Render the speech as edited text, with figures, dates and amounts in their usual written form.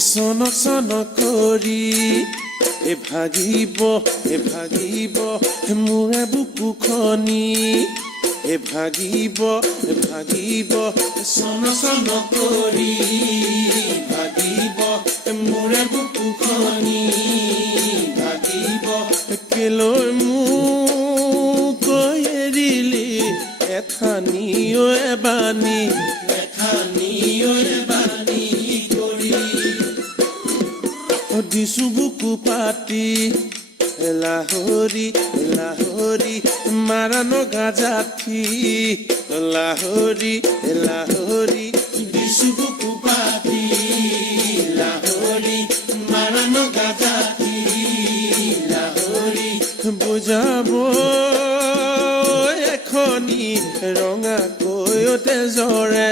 সনক সনক কৰি ভাগিব মোৰে বুকুখনি ভাগিব সনক সনক কৰি ভাগিব মোৰে বুকুখনি ভাগিব কেলৈ মোক এৰিলি এথানিও এবানি কৰি দিছো বুকু পাতি লাহৰি মাৰানো গাজাঠি লাহৰি দিছো বুকু পাতি লাহৰি মাৰানো গাজাঠি লাহৰি বুজাব এখনি ৰঙা কৈতে জৰে